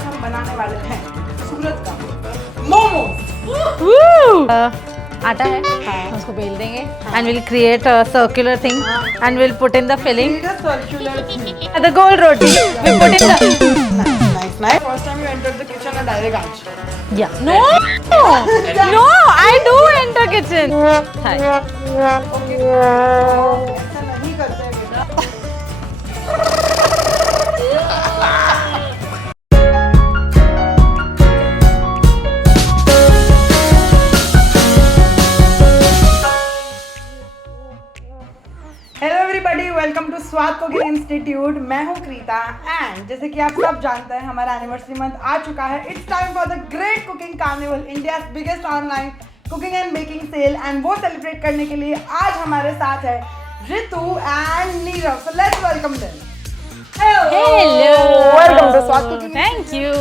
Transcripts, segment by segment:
आज हम बनाने वाले हैं सूरत का मोमोज। आटा है, उसको बेल देंगे and we'll create a circular thing and we'll put in the filling. Circular thing. The gold roti. We put in the Nice. First time you entered the kitchen and direct aaj. yeah. No, I do enter kitchen. Hi. Okay. ऐसा नहीं करते हैं बेटा। Hello everybody, welcome to स्वाद cooking institute. मैं हूँ क्रीता and जैसे कि आप सब जानते हैं हमारा एनिवर्सरी मंथ आ चुका है। It's time for the great cooking carnival, India's biggest online cooking and baking sale, and वो सेलिब्रेट करने के लिए आज हमारे साथ है Ritu and Neerav. So let's welcome them. Hello. Welcome to Swad Cooking Thank you.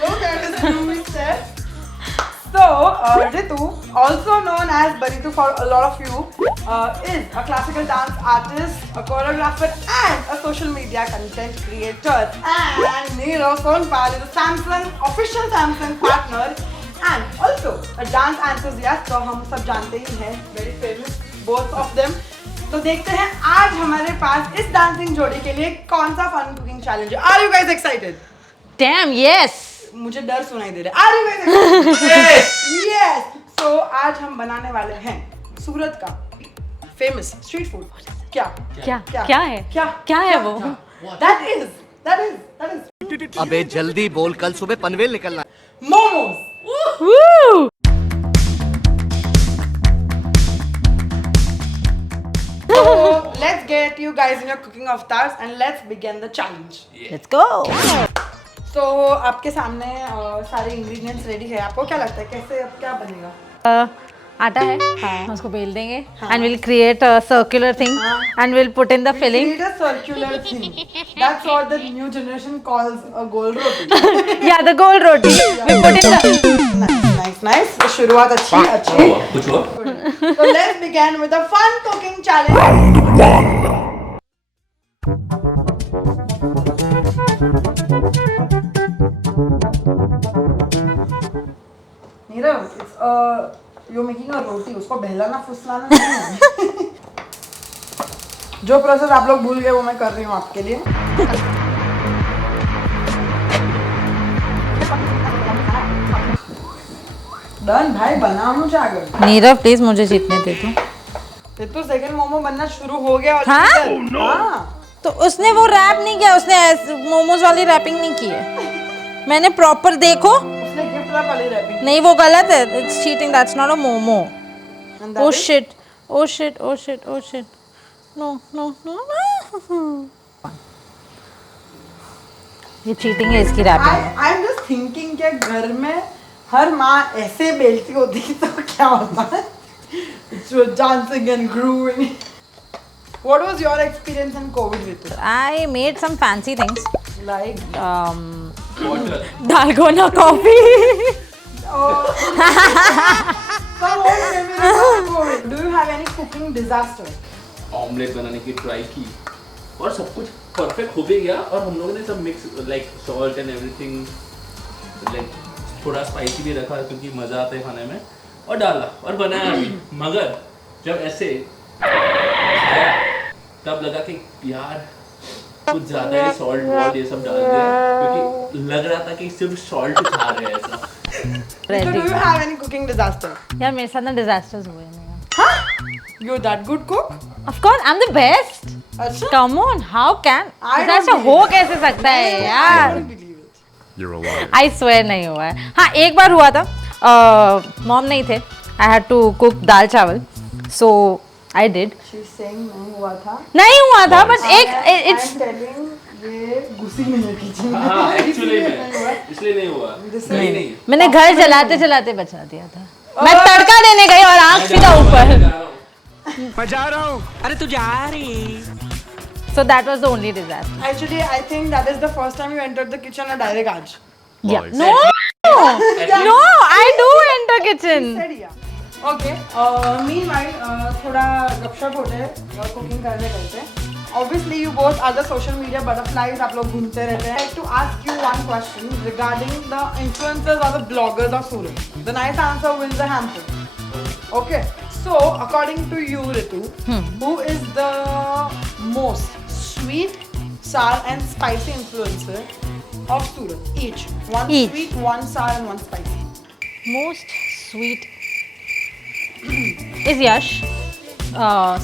Look at this room set. So, Ritu, also known as Baritu for a lot of you, is a classical dance artist, a choreographer, and a social media content creator. And Nirav is a Samsung official Samsung partner, and also a dance enthusiast. So, हम सब जानते ही हैं, very famous, both of them. तो देखते हैं आज हमारे पास इस डांसिंग जोड़ी के लिए कौन सा फन कुकिंग चैलेंज है। Are you guys excited? Damn, yes. मुझे डर सुनाई दे रहा है। Are you guys excited? Yes. So आज हम बनाने वाले हैं सूरत का फेमस स्ट्रीट फूड। क्या है वो? That is. अबे जल्दी बोल, कल सुबह पनवेल निकलना। Momos. Woo! So let's get you guys in your cooking avatars and let's begin the challenge. Let's go. So आपके सामने सारे इंग्रेडिएंट्स रेडी है। आपको क्या लगता है कैसे अब क्या बनेगा? आटा है, उसको बेल देंगे and we'll create a circular thing and we'll put in the filling. Create a circular thing. That's what the new generation calls a gold roti. Yeah, the gold roti. We put in the Nice. तो शुरुआत अच्छी। कुछ हुआ? So let's begin with a fun cooking challenge. Nirav, you're making a roti. उसको बहलाना फुसलाना नहीं है। जो process आप लोग भूल गए वो मैं कर रही हूँ आपके लिए। डन भाई, बना मुझे आगे। नीरव प्लीज मुझे जीतने दे दो। ये तो सेकंड मोमो बनना शुरू हो गया। और हाँ? हाँ। तो उसने वो रैप नहीं किया, उसने मोमोज वाली रैपिंग नहीं की है। मैंने प्रॉपर देखो। उसने गिफ्ट रैप वाली रैपिंग। नहीं, वो गलत है। It's cheating, that's not a momo. Oh shit. No. ये चीटिंग है इसकी wrapping. I am just thinking कि घर में हर माँ ऐसे बेलती होती तो क्या होता है? Dancing and grooving. What was your experience in COVID, Ritu? I made some fancy things Like, dalgona coffee. oh. Some old memories of COVID. Do you have any cooking disaster? Omelette बनाने की try की और सब कुछ perfect हो भी गया, और हम लोगों ने सब mix like salt and everything, like थोड़ा स्पाइसी भी रखा क्योंकि मज़ा आता है खाने में, और डाला और बनाया भी। मगर जब ऐसे खाया तब लगा कि यार कुछ ज़्यादा ही सॉल्ट वॉल्ट ये सब डाल दिया, क्योंकि लग रहा था कि सिर्फ सॉल्ट खा रहे हैं ऐसा। So do you have any cooking disaster? यार मेरे साथ ना डिजास्टर्स हुए हैं। Huh? You're that good cook? Of course, I'm the best. अच्छा? Come on, how can? I don't disaster believe हो it. कैसे सकता है I यार? don't believe it. I swear नहीं हुआ है। हाँ, एक बार हुआ था। मॉम नहीं थे। I had to cook दाल चावल, so I did. She's saying नहीं हुआ था। नहीं हुआ था, but एक I'm it's telling ये घुसी नहीं है किचन में। हाँ एक्चुअली इसलिए नहीं हुआ। नहीं मैंने घर चलाते बचा दिया था। मैं तड़का देने गई और आँख सीधा ऊपर। मैं जा रहा हूँ। अरे तू जा रही। So that was the only disaster. Actually, I think that is the first time you entered the kitchen and direct aaj. Yeah. No, I do enter kitchen. Said yeah. Okay. Meanwhile, थोड़ा गपशप होते हैं cooking करते करते। obviously you both are the social media butterflies. आप लोग घूमते रहते हैं. I'd like to ask you one question regarding the influencers or the bloggers of Surat. The nice answer wins a hamper. Okay. So according to you, Ritu, who is the most sweet, sour and spicy influencer of Surat? Each. One sweet, one sour and one spicy. Most sweet is Yash,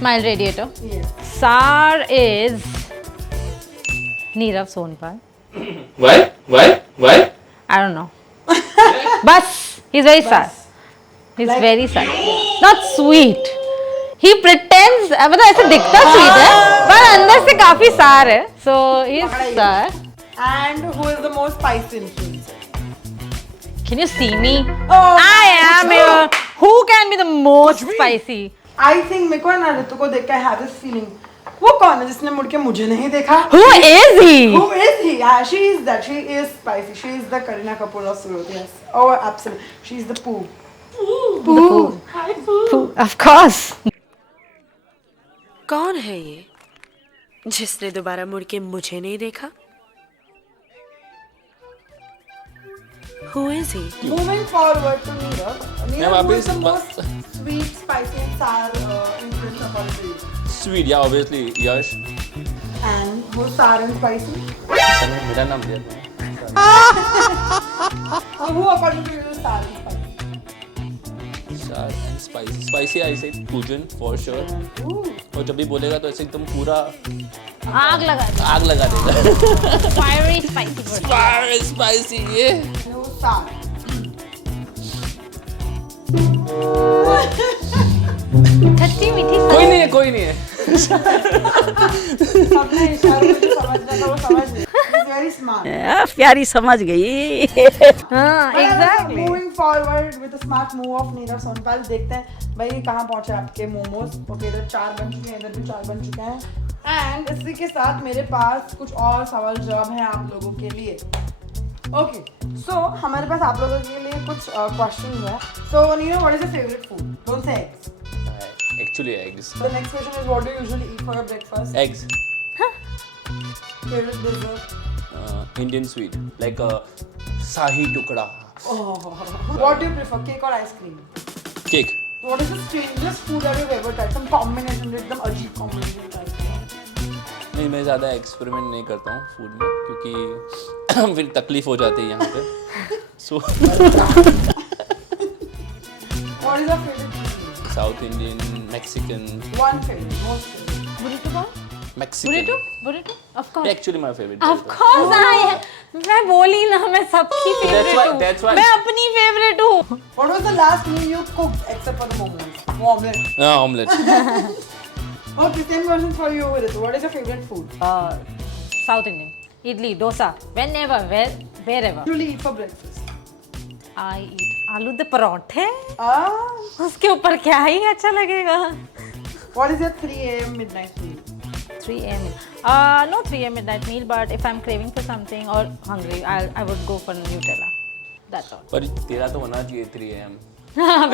Smile Radiator. Yes. Sour is Nirav Sonpal. Why? I don't know. Bas, he's very sour. He's Like- very sour. Not sweet. He pretends, मतलब ऐसे दिखता sweet है, पर अंदर से काफी sour है. So he's sour. And who is the most spicy influencer? Can you see me? Oh, I am here. Who can be the most spicy? I think मेरे को ना ऋतु को देख के I have this feeling. वो कौन है जिसने मुड़ के मुझे नहीं देखा? Who is he? Who is he? Yeah, she is that. She is spicy. She is the Kareena Kapoor of Surat. Yes. Oh, absolutely. She is the poo. Poo. Hi, poo. Of course. कौन है ये जिसने दोबारा मुड़ के मुझे नहीं देखा? Who is he? Moving forward to Nirav. Nirav, who is the वापस- most sweet, spicy and sour influencer according to you? Sweet, yeah, obviously Yash. And who's sour and spicy? मैंने मेरा नाम दिया था. Who according to you is sour and spicy? Sour and spicy. Spicy, I say Pujan for sure. Ooh. और जब भी बोलेगा तो ऐसे एकदम पूरा आग लगा दे. आग लगा देगा. Fiery spicy person. Fire spicy, ये. Who's sour? खट्टी मीठी कोई नहीं है. सबने इशारों में जो समझना था वो समझ लिया. He's very smart. प्यारी समझ गई. हाँ, exactly. Moving forward with the smart move of Nirav Sonpal, देखते हैं भाई कहाँ पहुँचे आपके मोमोज. ओके, इधर 4 बन चुके हैं, इधर भी 4 बन चुके हैं. एंड इसी के साथ मेरे पास कुछ और सवाल जवाब हैं आप लोगों के लिए. ओके, सो हमारे पास आप लोगों के लिए कुछ क्वेश्चन है. So Nirav, what is your favourite food? Don't say eggs. Actually eggs. The next question is, what do you usually eat for your breakfast? Eggs. Favorite dessert? Indian sweet like a sahi tukda. Oh. What do you prefer, cake or ice cream? Cake. What is the strangest food that you've ever tried? Some combination, एकदम अजीब combination try किया. नहीं, मैं ज़्यादा experiment नहीं करता हूँ food में क्योंकि फिर तकलीफ हो जाती है यहाँ पे. So What is your favorite cuisine? South Indian, Mexican. One favorite, most favorite. Burrito कौन? Mexican. Burrito? Of course. Actually my favorite. Of course I am. मैं बोली ना, मैं सबकी favorite हूँ. that's why- मैं अपनी favorite हूँ. What was the last meal you cooked except for the momos? Omelette. Omelette. Okay, same question for you, Ritu. What is your favorite food? South Indian. Idli, dosa. Whenever, wherever. Usually eat for breakfast. I eat आलू दे पराठे. Ah. उसके ऊपर क्या ही अच्छा लगेगा. What is your 3 a.m. midnight meal? 3 a.m. No 3 a.m. midnight meal, but if I'm craving for something or hungry, I would go for Nutella. That's all. पर तेरा तो होना चाहिए 3 AM.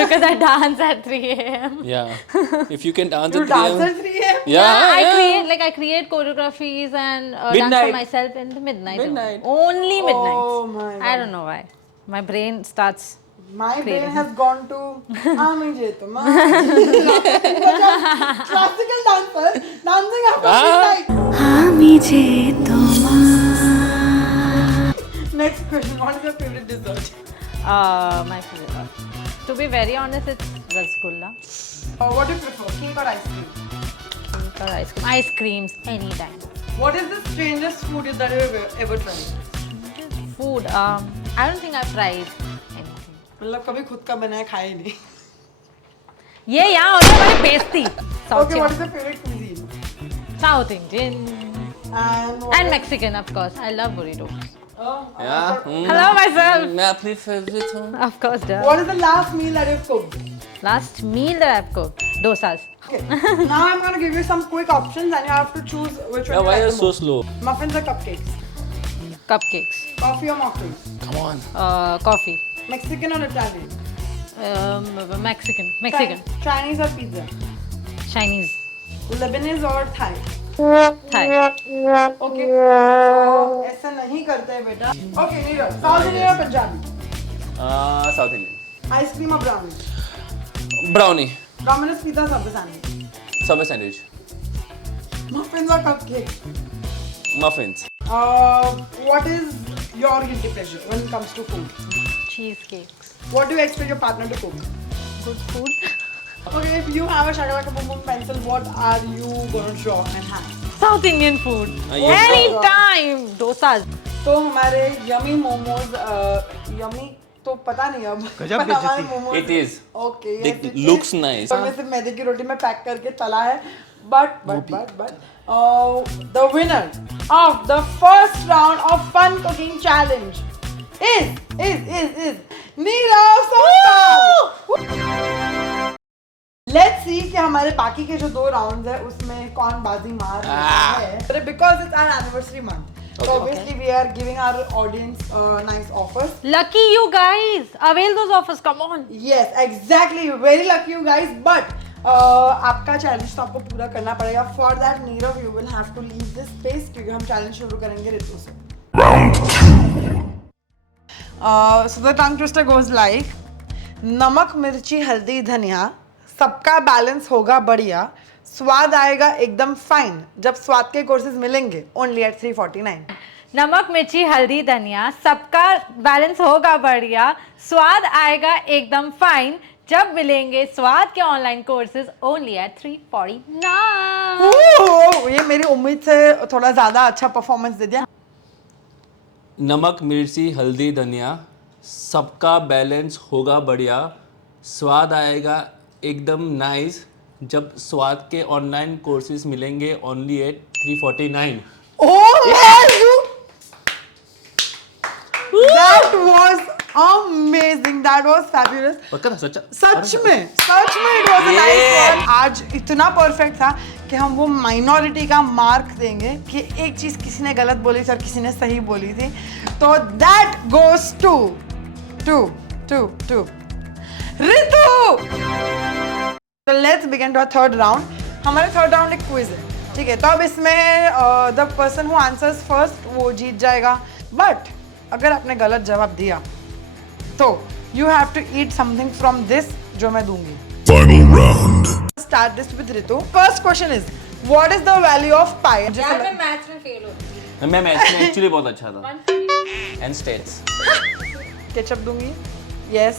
Because I dance at 3 a.m. Yeah. If you can dance You at 3 dance AM. at 3 a.m.? Yeah. I create choreographies and dance Midnight. for myself in the midnight. Midnight. Only midnight. Oh my I God. don't know why. My brain starts. My brain Craving. has gone to classical dancer dancing after midnight. Next question, what is your favorite dessert? My favorite. To be very honest, it's rasgulla. What do you prefer, cake or ice cream? Cake or ice cream. Ice creams anytime. What is the strangest food that you have ever tried? Food. I don't think I've tried anything. मतलब कभी खुद का बनाया खाया नहीं. ये यहाँ होने वाली बेइज्जती. Okay, what is your favorite cuisine? South Indian And what and is- Mexican, of course. I love burritos. Yeah. Hello myself. मैं अपनी favorite हूँ. Of course, duh. What is the last meal that you've cooked? Last meal that I've cooked, dosas. Okay. Now I'm gonna give you some quick options and you have to choose which one Yeah, you why like are the so most. slow? Muffins or cupcakes? Cupcakes. Coffee or mocktails? Come on. Coffee. Mexican or Italian? Mexican. Chinese or pizza? Chinese. Lebanese or Thai? Thai. Okay तो ऐसा नहीं करते हैं बेटा. Okay Nirav, south Indian या Punjabi? South Indian. Ice cream और brownie? Brownie. Domino's pizza, Subway sandwich? Subway sandwich. Muffins और cupcake? Muffins. What is your guilty pleasure when it comes to food? Cheesecakes. What do you expect your partner to cook? Good food. Okay, if you have a shakalaka boom boom pencil, what are you gonna draw and have? South Indian food. yes. Anytime. Dosas. तो हमारे yummy momos, yummy तो पता नहीं अब. गजब बेइज्जती. It is. Okay. It looks nice. और मैं सिर्फ मैदे की रोटी में पैक करके तला है. But the winner of the first round of fun cooking challenge is Nirav Sohta. Let's see कि हमारे बाकी के जो 2 राउंड्स है उसमें कौन बाजी मार रहा है. Because it's our anniversary month. So obviously we are giving our audience nice offers. Lucky you guys. Avail those offers. Come on. Yes, exactly. Very lucky you guys. But आपका चैलेंज तो आपको पूरा करना पड़ेगा. For that, Nirav, you will have to leave this space क्योंकि हम challenge शुरू करेंगे रितु से. Round 2. So the tongue twister goes like: नमक मिर्ची हल्दी धनिया सबका बैलेंस होगा बढ़िया, स्वाद आएगा एकदम फाइन जब स्वाद के कोर्सेज मिलेंगे ओनली एट 349. नमक मिर्ची हल्दी धनिया सबका बैलेंस होगा बढ़िया, स्वाद आएगा एकदम फाइन जब मिलेंगे स्वाद के ऑनलाइन कोर्सेज ओनली एट 349. ये मेरी उम्मीद से थोड़ा ज्यादा अच्छा परफॉर्मेंस दे दिया. नमक मिर्ची हल्दी धनिया सबका बैलेंस होगा बढ़िया, स्वाद आएगा एकदम नाइस जब स्वाद के ऑनलाइन कोर्सेज मिलेंगे only eight 349. That was amazing. That was fabulous. पक्का था सच्चा? सच में it was a nice one. आज इतना परफेक्ट था कि हम वो माइनॉरिटी का मार्क देंगे कि एक चीज किसी ने गलत बोली थी और किसी ने सही बोली थी. तो that goes to Ritu. So let's begin to our third round. हमारे third round एक क्विज है, ठीक है. तो अब इसमें the person who answers first वो जीत जाएगा. But अगर आपने गलत जवाब दिया तो you have to eat something from this जो मैं दूंगी. Final round. Start this with Ritu. First question is what is the value of pi? यार मैं मैथ्स में फेल होती मैं मैथ्स में एक्चुअली बहुत अच्छा था. And states. केचप दूंगी. Yes.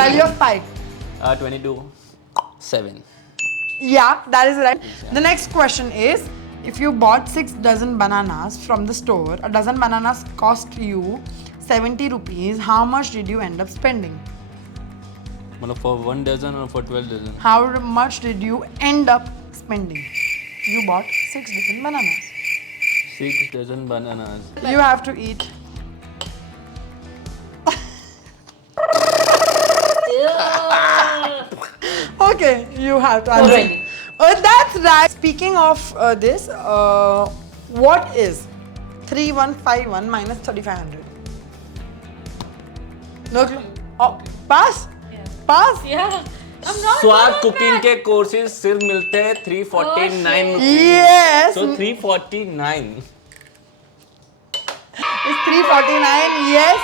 Value of pi. 22.7. Yeah, that is right. The next question is, if you bought 6 dozen bananas from the store, a dozen bananas cost you 70 rupees. How much did you end up spending? मतलब for 1 dozen or for 12 dozen? How much did you end up spending? You bought 6 dozen bananas. 6 dozen bananas. You have to eat. Okay, you have to answer. Already. That's right. Speaking of this, what is 3151 minus 3500? No clue. Oh, pass? Yeah. Pass? Yeah. I'm not स्वाद cooking के courses सिर्फ मिलते हैं 349 rupees. Yes. So 349. It's 349. Yes.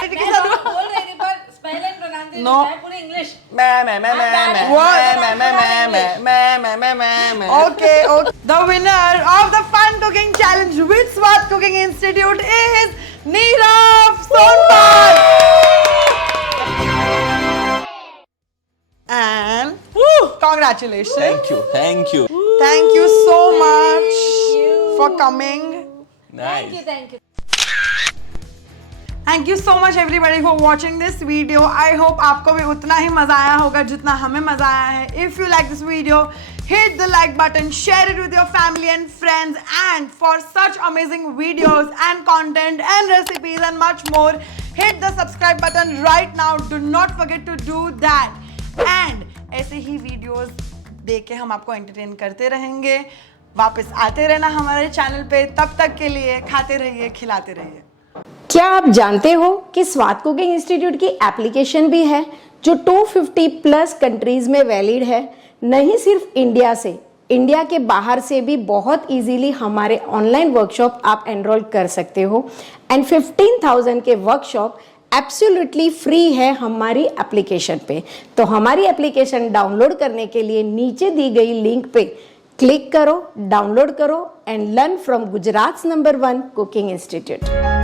बोल रही थी पर spell and pronunciation No. है पूरी English. Okay. The winner of the Fun Cooking Challenge with Swad Cooking Institute is Nirav Sohta. And congratulations. Thank you. Thank you so much for coming. Nice. Thank you. Thank you so much everybody for watching this video. I hope आपको भी उतना ही मजा आया होगा जितना हमें मजा आया है. If you like this video, hit the like button, share it with your family and friends, and for such amazing videos and content and recipes and much more, hit the subscribe button right now. Do not forget to do that. And ऐसे ही videos देख के हम आपको entertain करते रहेंगे. वापस आते रहना हमारे चैनल पे. तब तक के लिए खाते रहिए, खिलाते रहिए. क्या आप जानते हो कि स्वाद कुकिंग इंस्टीट्यूट की एप्लीकेशन भी है जो 250 प्लस कंट्रीज में वैलिड है. नहीं सिर्फ इंडिया से इंडिया के बाहर से भी बहुत इजीली हमारे ऑनलाइन वर्कशॉप आप एनरोल कर सकते हो एंड 15,000 के वर्कशॉप एब्सोल्युटली फ्री है हमारी एप्लीकेशन पे। तो हमारी एप्लीकेशन डाउनलोड करने के लिए नीचे दी गई लिंक पे क्लिक करो, डाउनलोड करो and learn from Gujarat number 1 cooking institute.